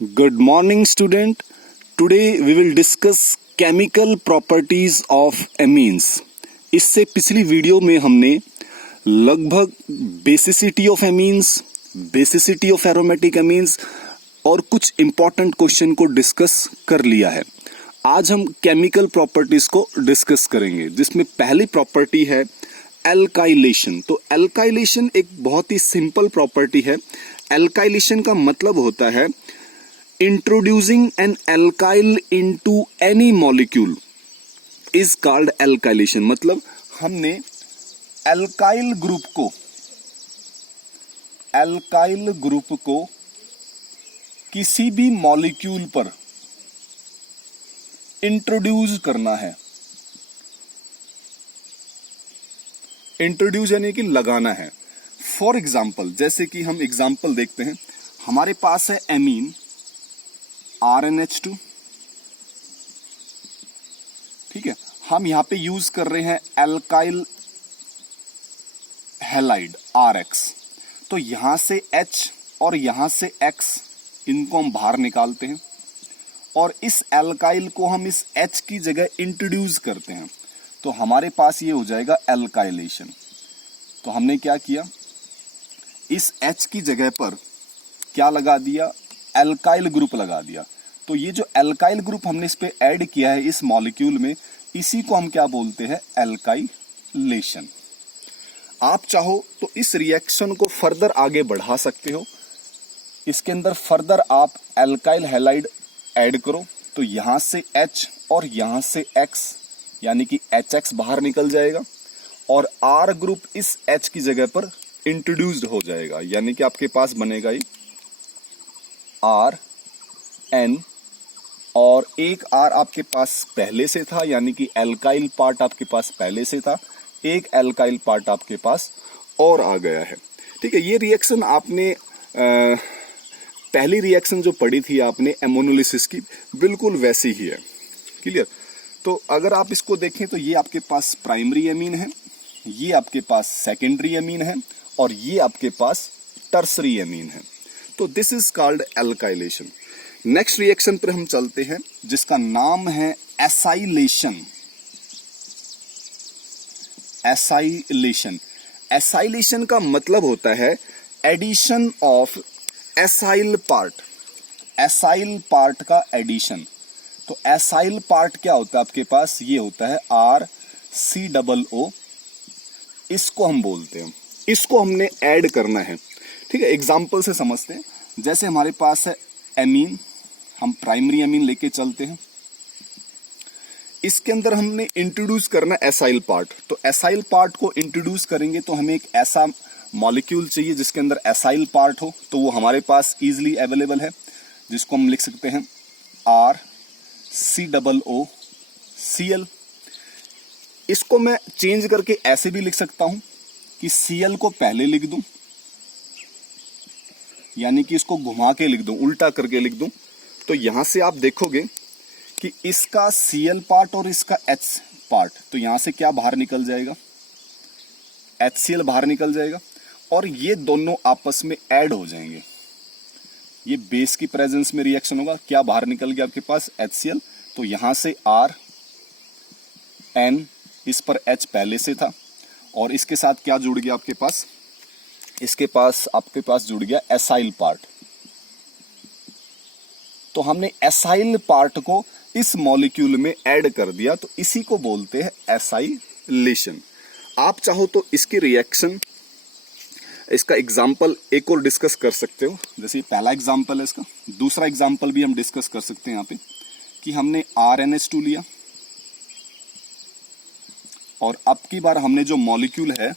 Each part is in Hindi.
Good morning, student. Today we will discuss chemical properties of amines. इससे पिछली वीडियो में हमने लगभग basicity of amines, basicity of aromatic amines और कुछ इंपॉर्टेंट क्वेश्चन को डिस्कस कर लिया है. आज हम केमिकल प्रॉपर्टीज को डिस्कस करेंगे, जिसमें पहली प्रॉपर्टी है एल्काइलेशन. तो एल्काइलेशन एक बहुत ही सिंपल प्रॉपर्टी है. एल्काइलेशन का मतलब होता है introducing an alkyl into any molecule is called alkylation. मतलब हमने alkyl ग्रुप को किसी भी मॉलिक्यूल पर इंट्रोड्यूस करना है. इंट्रोड्यूस यानी कि लगाना है. फॉर एग्जाम्पल, जैसे कि हम एग्जाम्पल देखते हैं, हमारे पास है एमीन RnH2. ठीक है, हम यहां पे यूज कर रहे हैं एल्काइल हैलाइड RX. तो यहां से H और यहां से X, इनको हम बाहर निकालते हैं और इस एल्काइल को हम इस H की जगह इंट्रोड्यूस करते हैं. तो हमारे पास ये हो जाएगा एल्काइलेशन. तो हमने क्या किया, इस H की जगह पर क्या लगा दिया, एल्काइल ग्रुप लगा दिया. तो ये जो एल्काइल ग्रुप हमने इस पे ऐड किया है इस मॉलिक्यूल में, इसी को हम क्या बोलते हैं, एल्काइलेशन. आप चाहो तो इस रिएक्शन को फर्दर आगे बढ़ा सकते हो. इसके अंदर फर्दर आप एल्काइल हैलाइड ऐड करो. तो यहां से H और यहां से X यानी कि HX बाहर निकल जाएगा और R ग्रुप इस H की जगह पर इंट्रोड्यूस्ड हो जाएगा. यानी कि आपके पास बनेगा ये RN और एक R आपके पास पहले से था, यानी कि एल्काइल पार्ट आपके पास पहले से था, एक एल्काइल पार्ट आपके पास और आ गया है. ठीक है, ये रिएक्शन आपने पहली रिएक्शन जो पढ़ी थी आपने एमोनोलिसिस की, बिल्कुल वैसी ही है. क्लियर. तो अगर आप इसको देखें तो ये आपके पास प्राइमरी एमीन है, ये आपके पास सेकेंडरी एमीन है और ये आपके पास टर्सरी एमीन है. तो this is called alkylation. Next reaction पर हम चलते हैं, जिसका नाम है एसाइलेशन. एसाइलेशन. एसाइलेशन का मतलब होता है addition of acyl part. Acyl part का एडिशन. तो एसाइल पार्ट क्या होता है आपके पास, ये होता है RCOO. इसको हम बोलते हैं, इसको हमने ऐड करना है. ठीक है, एग्जाम्पल से समझते हैं. जैसे हमारे पास है एमीन, हम प्राइमरी एमीन लेके चलते हैं. इसके अंदर हमने इंट्रोड्यूस करना एसाइल पार्ट. तो एसाइल पार्ट को इंट्रोड्यूस करेंगे तो हमें एक ऐसा मॉलिक्यूल चाहिए जिसके अंदर एसाइल पार्ट हो. तो वो हमारे पास इजीली अवेलेबल है, जिसको हम लिख सकते हैं RCOOCl. इसको मैं चेंज करके ऐसे भी लिख सकता हूं कि Cl को पहले लिख दूं, यानी कि इसको घुमा के लिख दूं, उल्टा करके लिख दूं. तो यहां से आप देखोगे कि इसका Cl पार्ट और इसका H पार्ट, तो यहां से क्या बाहर निकल जाएगा, HCl बाहर निकल जाएगा और ये दोनों आपस में ऐड हो जाएंगे. ये बेस की प्रेजेंस में रिएक्शन होगा. क्या बाहर निकल गया आपके पास, HCl. तो यहां से RN, इस पर H पहले से था और इसके साथ क्या जुड़ गया आपके पास, इसके पास आपके पास जुड़ गया एसाइल पार्ट. तो हमने एसाइल पार्ट को इस मॉलिक्यूल में ऐड कर दिया. तो इसी को बोलते हैं एसाइलेशन. आप चाहो तो इसकी रिएक्शन, इसका एग्जाम्पल एक और डिस्कस कर सकते हो. जैसे पहला एग्जाम्पल है इसका, दूसरा एग्जाम्पल भी हम डिस्कस कर सकते हैं यहाँ पे, कि हमने RnH2 लिया और अब की बार हमने जो मॉलिक्यूल है,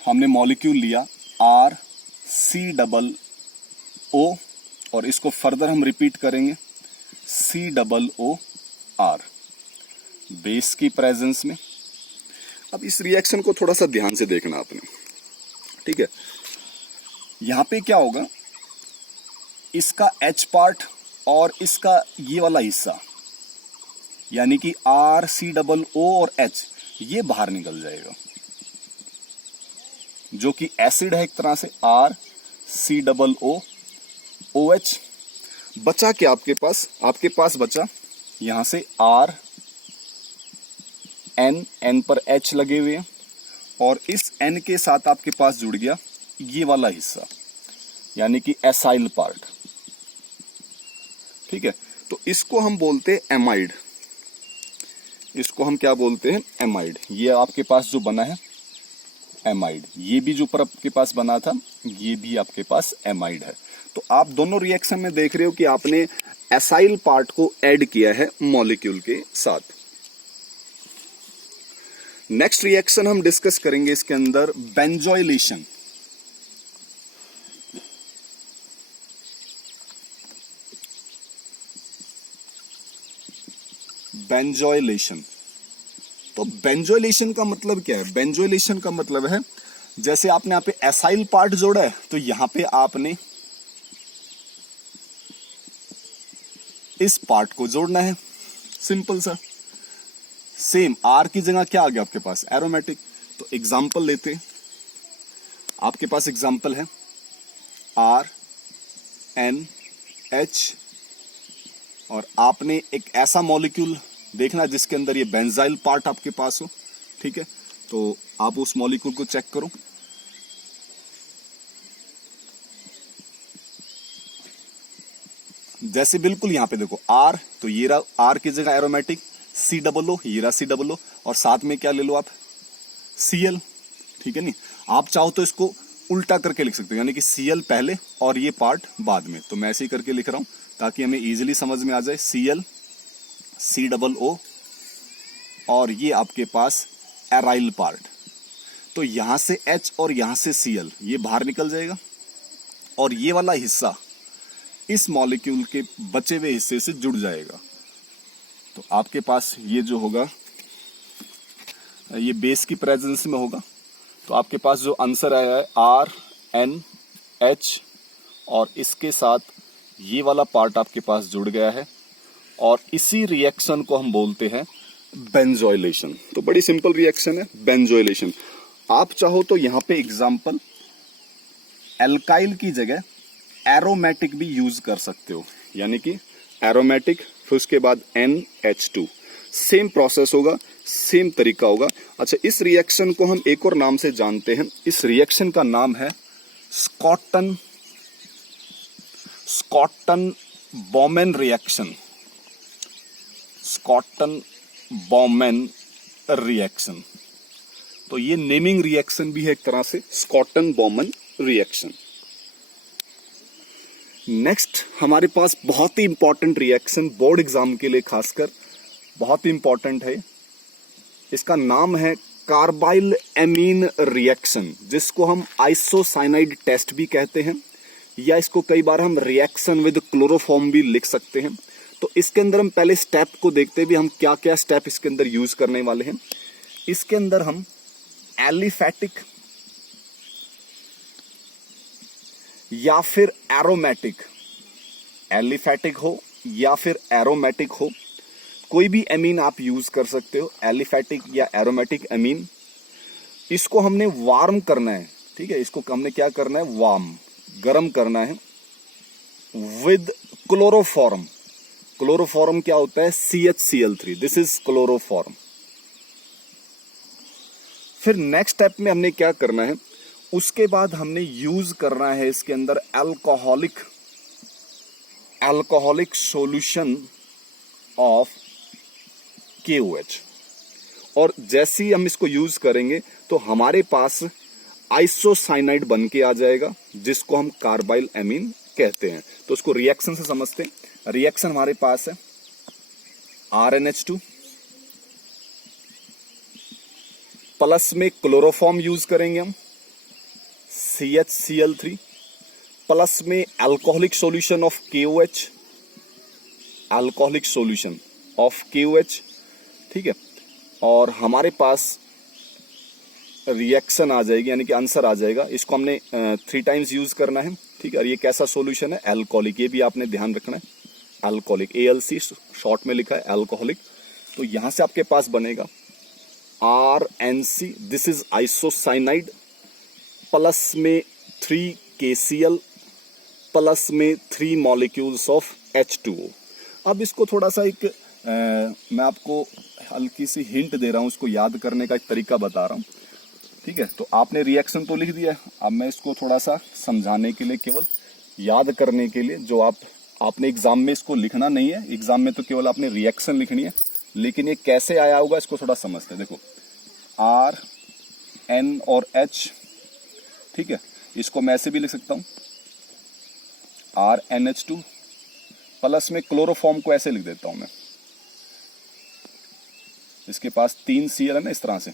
हमने मॉलिक्यूल लिया RCOO और इसको फर्दर हम रिपीट करेंगे COOR बेस की प्रेजेंस में. अब इस रिएक्शन को थोड़ा सा ध्यान से देखना आपने. ठीक है, यहां पे क्या होगा, इसका H पार्ट और इसका ये वाला हिस्सा, यानी कि RCOO और H, ये बाहर निकल जाएगा. जो कि एसिड है एक तरह से RCOO OH बचा क्या आपके पास बचा यहां से R N पर H लगे हुए हैं और इस N के साथ आपके पास जुड़ गया ये वाला हिस्सा यानी कि एसाइल पार्ट। ठीक है, तो इसको हम बोलते हैं एमाइड। इसको हम क्या बोलते हैं? एमाइड। ये आपके पास जो बना है एमाइड, ये भी जो ऊपर आपके पास बना था ये भी आपके पास एमाइड है। तो आप दोनों रिएक्शन में देख रहे हो कि आपने एसाइल पार्ट को ऐड किया है मॉलिक्यूल के साथ। नेक्स्ट रिएक्शन हम डिस्कस करेंगे इसके अंदर बेंजोइलेशन। बेंजोइलेशन, तो बेंजोइलेशन का मतलब क्या है? बेंजोइलेशन का मतलब है जैसे आपने यहां पे एसाइल पार्ट जोड़ा है तो यहां पे आपने इस पार्ट को जोड़ना है, सिंपल सा। सेम आर की जगह क्या आ गया आपके पास? एरोमेटिक। तो एग्जाम्पल लेते हैं, आपके पास एग्जाम्पल है RNH और आपने एक ऐसा मॉलिक्यूल देखना जिसके अंदर ये बेंजाइल पार्ट आपके पास हो। ठीक है, तो आप उस मॉलिक्यूल को चेक करो। जैसे बिल्कुल यहां पे देखो R, तो ये रहा R की जगह एरोमेटिक, COO, ये रहा COO और साथ में क्या ले लो आप? Cl। ठीक है, नहीं आप चाहो तो इसको उल्टा करके लिख सकते हो, यानी कि Cl पहले और ये पार्ट बाद में। तो मैं ऐसे ही करके लिख रहा हूं ताकि हमें इजीली समझ में आ जाए। Cl COO और ये आपके पास एराइल पार्ट। तो यहां से H और यहां से Cl ये बाहर निकल जाएगा और ये वाला हिस्सा इस मॉलिक्यूल के बचे हुए हिस्से से जुड़ जाएगा। तो आपके पास ये जो होगा ये बेस की प्रेजेंस में होगा। तो आपके पास जो आंसर आया है RNH और इसके साथ ये वाला पार्ट आपके पास जुड़ गया है और इसी रिएक्शन को हम बोलते हैं बेंजोइलेशन। तो बड़ी सिंपल रिएक्शन है बेंजोइलेशन। आप चाहो तो यहां पे एग्जांपल एल्काइल की जगह एरोमेटिक भी यूज कर सकते हो, यानी कि एरोमेटिक फिर उसके बाद NH2। सेम प्रोसेस होगा, सेम तरीका होगा। अच्छा, इस रिएक्शन को हम एक और नाम से जानते हैं। इस रिएक्शन का नाम है स्कॉटन बॉमेन रिएक्शन। स्कॉटन बॉमेन रिएक्शन, तो ये नेमिंग रिएक्शन भी है एक तरह से, स्कॉटन बॉमेन रिएक्शन। नेक्स्ट हमारे पास बहुत ही इंपॉर्टेंट रिएक्शन, बोर्ड एग्जाम के लिए खासकर बहुत ही इंपॉर्टेंट है। इसका नाम है कार्बाइल एमीन रिएक्शन, जिसको हम आइसोसाइनाइड टेस्ट भी कहते हैं या इसको कई बार हम रिएक्शन विद क्लोरोफॉर्म भी लिख सकते हैं। तो इसके अंदर हम पहले स्टेप को देखते हैं भी हम क्या क्या स्टेप इसके अंदर यूज करने वाले हैं। इसके अंदर हम एलिफेटिक या फिर एरोमेटिक, एलिफेटिक हो या फिर एरोमेटिक हो, कोई भी एमीन आप यूज कर सकते हो, एलिफेटिक या एरोमेटिक एमीन। इसको हमने वार्म करना है। ठीक है, इसको हमने क्या करना है? वार्म, गर्म करना है विद क्लोरोफॉर्म। क्लोरोफॉर्म क्या होता है? CHCl3, this is chloroform. फिर नेक्स्ट स्टेप में हमने क्या करना है? उसके बाद हमने यूज करना है इसके अंदर अल्कोहलिक सॉल्यूशन ऑफ KOH। और जैसे ही हम इसको यूज करेंगे तो हमारे पास आइसोसाइनाइड बन के आ जाएगा, जिसको हम कार्बाइल एमीन कहते हैं। तो उसको रिएक्शन से समझते हैं। रिएक्शन हमारे पास है RNH2 प्लस में क्लोरोफॉर्म यूज करेंगे हम CHCl3 प्लस में alcoholic solution of KOH, alcoholic solution of KOH। ठीक है, और हमारे पास रिएक्शन आ जाएगी, यानी कि आंसर आ जाएगा। इसको हमने 3 टाइम्स यूज करना है। ठीक है, और ये कैसा सॉल्यूशन है? अल्कोहलिक, ये भी आपने ध्यान रखना है। अल्कोहलिक, ALC शॉर्ट में लिखा है, अल्कोहलिक। तो यहां से आपके पास बनेगा RNC, this is isocyanide, plus में 3KCl प्लस में 3 मॉलिक्यूल्स ऑफ H2O। अब इसको थोड़ा सा एक मैं आपको हल्की सी हिंट दे रहा हूँ, इसको याद करने का एक तरीका बता रहा हूँ, ठीक है। तो आपने रिएक्शन तो लिख दिया है, अब मैं इसको थोड़ा सा समझाने के लिए, केवल याद करने के लिए, जो आपने एग्जाम में इसको लिखना नहीं है, एग्जाम में तो केवल आपने रिएक्शन लिखनी है, लेकिन ये कैसे आया होगा इसको थोड़ा समझते हैं। देखो R N और H, ठीक है, इसको मैं ऐसे भी लिख सकता हूं RNH2 प्लस में क्लोरोफॉर्म को ऐसे लिख देता हूं मैं, इसके पास 3 Cl है ना इस तरह से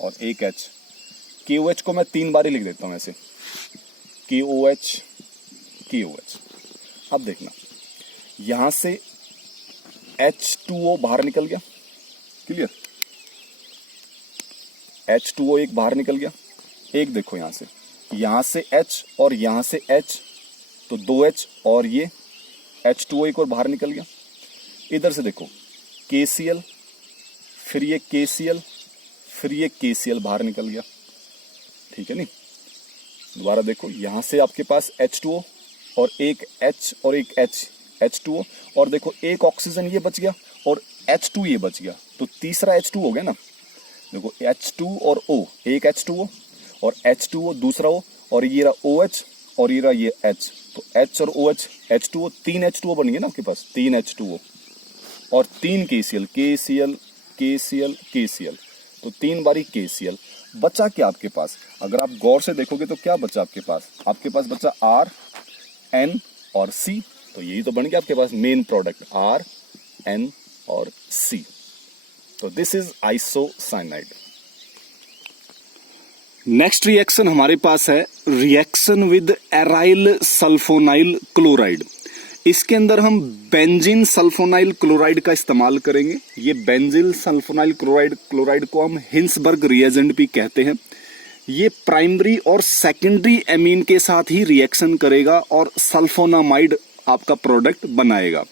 और एक H। KOH को मैं 3 बार ही लिख देता हूं ऐसे, KOH KOH। अब देखना यहां से H2O बाहर निकल गया, क्लियर, H2O एक बाहर निकल गया, एक देखो यहां से H और यहां से H, तो 2H और ये H2O एक और बाहर निकल गया। इधर से देखो KCl, फिर ये KCl, फिर ये KCl बाहर निकल गया, ठीक है नहीं। दोबारा देखो यहां से आपके पास H2O और एक H और एक H, H2O, और देखो एक ऑक्सीजन ये बच गया और H2 ये बच गया, तो तीसरा H2 हो गया ना। देखो H2 और O, एक H2O और H2O दूसरा O, और ये रहा OH और ये रहा ये H, तो H और OH H2O, 3 H2O बन गए ना आपके पास, 3 H2O और 3 KCl, KCl KCl KCl, तो 3 बारी KCl। बचा क्या आपके पास, अगर आप गौर से देखोगे तो क्या बचा आपके पास, बचा R N और C, तो यही तो बन गया आपके पास मेन प्रोडक्ट R N और C। तो this is isocyanide. Next reaction हमारे पास है reaction with aryl sulfonyl chloride. इसके अंदर हम बेंजीन सल्फोनाइल क्लोराइड का इस्तेमाल करेंगे। ये बेंजीन सल्फोनाइल क्लोराइड को हम हिंसबर्ग रिएजेंट भी कहते हैं। ये प्राइमरी और सेकेंडरी एमीन के साथ ही रिएक्शन करेगा और सल्फोनामाइड आपका प्रोडक्ट बनाएगा।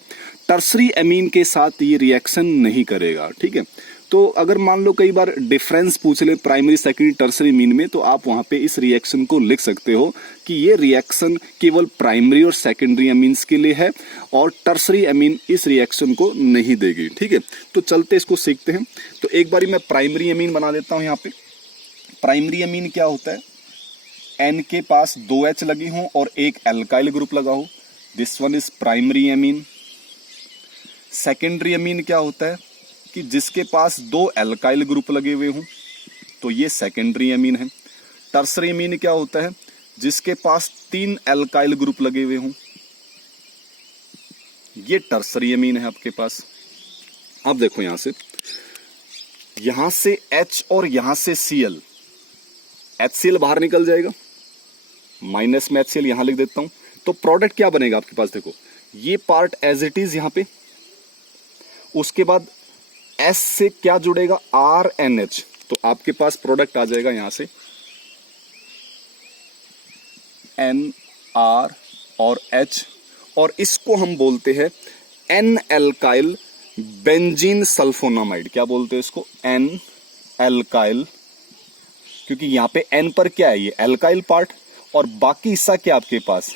टर्सरी एमीन के साथ ये रिएक्शन नहीं करेगा, ठीक है। तो अगर मान लो कई बार डिफरेंस पूछ ले प्राइमरी सेकेंडरी टर्सरी मीन में, तो आप वहां पे इस रिएक्शन को लिख सकते हो कि ये रिएक्शन केवल प्राइमरी और सेकेंडरी एमीन्स के लिए है और टर्सरी एमीन इस रिएक्शन को नहीं देगी, ठीक है। तो चलते इसको सीखते हैं। तो एक बारी मैं प्राइमरी एमीन बना देता हूं। यहाँ पे प्राइमरी एमीन क्या होता है, N के पास 2H लगी हो और एक एल्काइल ग्रुप लगा हो, this one is primary amine. Secondary amine क्या होता है कि जिसके पास 2 एल्काइल ग्रुप लगे हुए हों, तो ये सेकेंडरी एमीन है। टर्सरी एमीन क्या होता है, जिसके पास 3 एल्काइल ग्रुप लगे हुए हों, ये टर्सरी एमीन है आपके पास। अब देखो यहां से H और यहां से Cl, HCl बाहर निकल जाएगा, माइनस में HCl यहां लिख देता हूं। तो प्रोडक्ट क्या बनेगा आपके पास, देखो ये पार्ट एज इट इज यहां पे, उसके बाद S से क्या जुड़ेगा, RNH, तो आपके पास प्रोडक्ट आ जाएगा यहां से N R और H, और इसको हम बोलते हैं N एल्काइल बेंजीन सल्फोनामाइड। क्या बोलते हैं इसको, N एल्काइल, क्योंकि यहां पे N पर क्या है, ये एल्काइल पार्ट, और बाकी हिस्सा क्या आपके पास,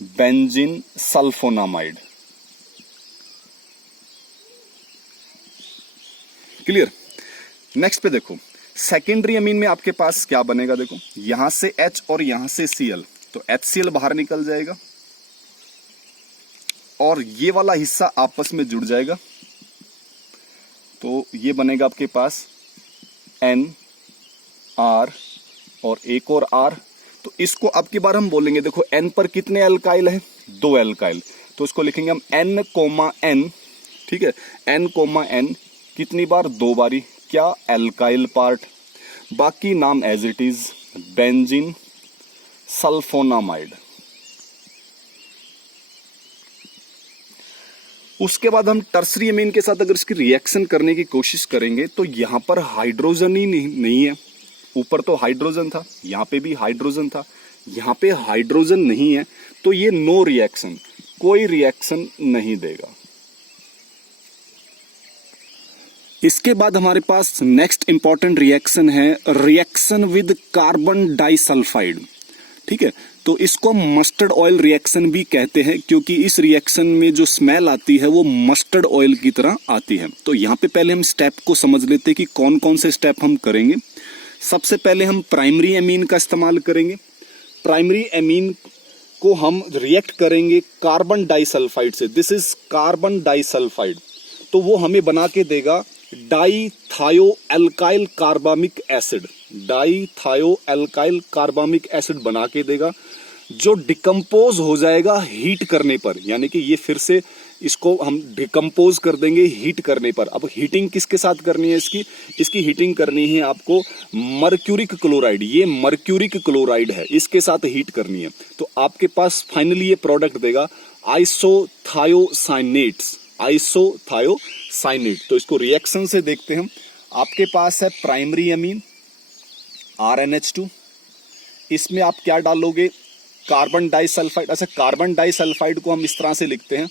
बेंजीन सल्फोनामाइड। क्लियर। नेक्स्ट पे देखो सेकेंडरी एमीन में आपके पास क्या बनेगा, देखो यहां से H और यहां से Cl, तो HCl बाहर निकल जाएगा और ये वाला हिस्सा आपस में जुड़ जाएगा, तो ये बनेगा आपके पास N R और एक और R। तो इसको अब की बार हम बोलेंगे, देखो N पर कितने एल्काइल है, 2 एल्काइल, तो इसको लिखेंगे हम N, N, ठीक है, N, N कितनी बार, 2 बारी, क्या, एल्काइल पार्ट, बाकी नाम as it is benzene sulphonamide. उसके बाद हम टर्सरी एमीन के साथ अगर इसकी रिएक्शन करने की कोशिश करेंगे तो यहां पर हाइड्रोजन ही नहीं है। ऊपर तो हाइड्रोजन था, यहां पे भी हाइड्रोजन था, यहां पे हाइड्रोजन नहीं है, तो ये नो रिएक्शन, कोई रिएक्शन नहीं देगा। इसके बाद हमारे पास नेक्स्ट इंपॉर्टेंट रिएक्शन है रिएक्शन विद कार्बन डाइसल्फाइड, ठीक है। तो इसको हम मस्टर्ड ऑयल रिएक्शन भी कहते हैं, क्योंकि इस रिएक्शन में जो स्मेल आती है वो मस्टर्ड ऑयल की तरह आती है। तो यहाँ पे पहले हम स्टेप को समझ लेते हैं कि कौन कौन से स्टेप हम करेंगे। सबसे पहले हम प्राइमरी एमीन का इस्तेमाल करेंगे। प्राइमरी एमीन को हम रिएक्ट करेंगे कार्बन डाइसल्फाइड से। This is carbon disulphide. तो वो हमें बना के देगा dithio alkyl carbamic acid. Dithio alkyl carbamic acid बना के देगा, जो डिकम्पोज हो जाएगा हीट करने पर। यानी कि ये फिर से इसको हम डिकम्पोज कर देंगे हीट करने पर। अब हीटिंग किसके साथ करनी है इसकी हीटिंग करनी है आपको मर्क्यूरिक क्लोराइड। ये मर्क्यूरिक क्लोराइड है, इसके साथ हीट करनी है। तो आपके पास फाइनली ये प्रोडक्ट देगा आइसोथायोसाइनेट्स। आइसोथायोसाइनेट। तो इसको रिएक्शन से देखते हैं। आपके पास है प्राइमरी एमीन RnH2। इसमें आप क्या डालोगे? Carbon disulphide. अच्छा, कार्बन डाइसल्फाइड को हम इस तरह से लिखते हैं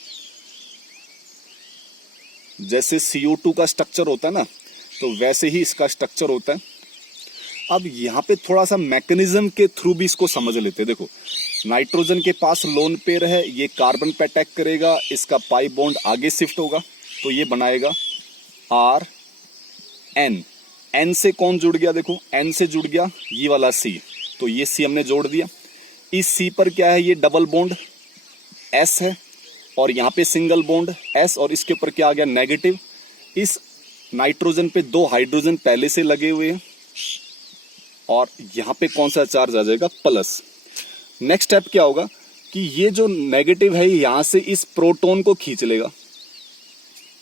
जैसे CO2 का स्ट्रक्चर होता है ना, तो वैसे ही इसका स्ट्रक्चर होता है। अब यहाँ पे थोड़ा सा मैकेनिज्म के थ्रू भी इसको समझ लेते हैं। देखो, नाइट्रोजन के पास लोन पेयर है, ये कार्बन पे अटैक करेगा, इसका पाई बॉन्ड आगे शिफ्ट होगा, तो ये बनाएगा RN। N से कौन जुड़ गया? देखो, N से जुड़ गया ये वाला C, तो ये C हमने जोड़ दिया। इस C पर क्या है? ये डबल बॉन्ड S है, और यहाँ पे सिंगल बॉन्ड S, और इसके ऊपर क्या आ गया? नेगेटिव। इस नाइट्रोजन पे 2 हाइड्रोजन पहले से लगे हुए हैं, और यहाँ पे कौन सा चार्ज आ जाएगा? प्लस। नेक्स्ट स्टेप क्या होगा कि ये जो नेगेटिव है यहां से इस प्रोटॉन को खींच लेगा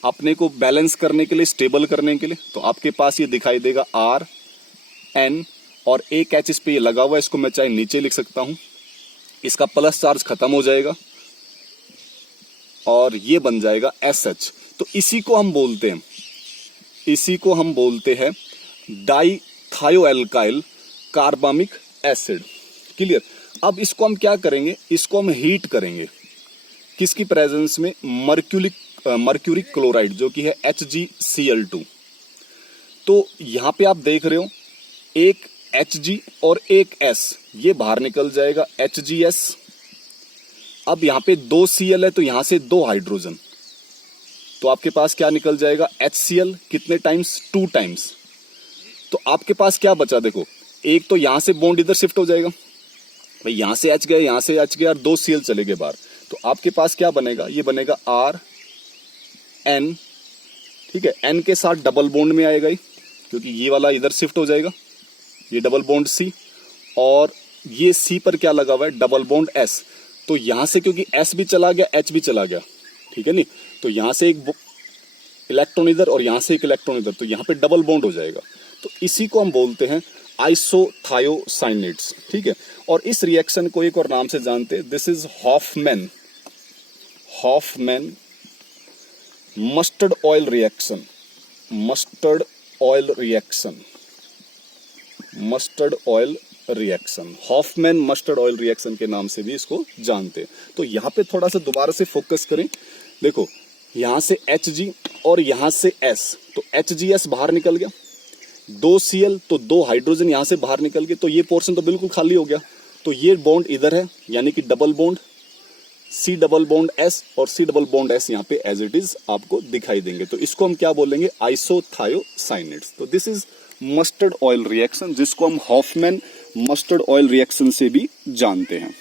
अपने को बैलेंस करने के लिए, स्टेबल करने के लिए। तो आपके पास ये दिखाई देगा RN, और एक H इस पे ये लगा हुआ है, इसको मैं चाहे नीचे लिख सकता हूं। इसका प्लस चार्ज खत्म हो जाएगा और ये बन जाएगा SH। तो इसी को हम बोलते हैं डाईथायोएल्काइल कार्बामिक एसिड। क्लियर? अब इसको हम क्या करेंगे? इसको हम हीट करेंगे किसकी प्रेजेंस में? मर्क्यूरिक क्लोराइड, जो कि है HgCl2। तो यहां पे आप देख रहे हो एक Hg और एक S, ये बाहर निकल जाएगा HgS। अब यहां पे 2 Cl है, तो यहां से 2 हाइड्रोजन, तो आपके पास क्या निकल जाएगा? HCl। कितने टाइम्स? 2 टाइम्स। तो आपके पास क्या बचा? देखो, एक तो यहां से बॉन्ड इधर शिफ्ट हो जाएगा भाई, यहां से H गया, यहां से H गया, और 2 Cl चले गए बाहर। तो आपके पास क्या बनेगा? ये बनेगा RN। ठीक है, N के साथ डबल बॉन्ड में आएगा, क्योंकि ये वाला इधर शिफ्ट हो जाएगा, ये डबल बॉन्ड C, और ये C पर क्या लगा हुआ है? Double bond S। तो यहां से क्योंकि S भी चला गया, H भी चला गया, ठीक है नहीं, तो यहां से एक इलेक्ट्रॉन इधर और यहां से एक इलेक्ट्रॉन इधर, तो यहां पे डबल बॉन्ड हो जाएगा। तो इसी को हम बोलते हैं आइसोथायोसाइनेट्स। ठीक है, और इस रिएक्शन को एक और नाम से जानते हैं, this is Hofmann mustard oil reaction. Hofmann mustard oil reaction के नाम से भी इसको जानते हैं। तो यहाँ पे थोड़ा सा दोबारा से फोकस करें। देखो, यहां से Hg और यहां से S, तो HgS बाहर निकल गया, 2 Cl, तो 2 हाइड्रोजन यहां से बाहर निकल गए, तो ये पोर्शन तो बिल्कुल खाली हो गया। तो ये बॉन्ड इधर है, यानी कि double bond C double bond S, और C डबल बॉन्ड S यहाँ पे एज इट इज आपको दिखाई देंगे। तो इसको हम क्या बोलेंगे? आइसोथायोसाइनेट्स। तो this is mustard oil reaction, जिसको हम हॉफमैन मस्टर्ड ऑयल रिएक्शन से भी जानते हैं।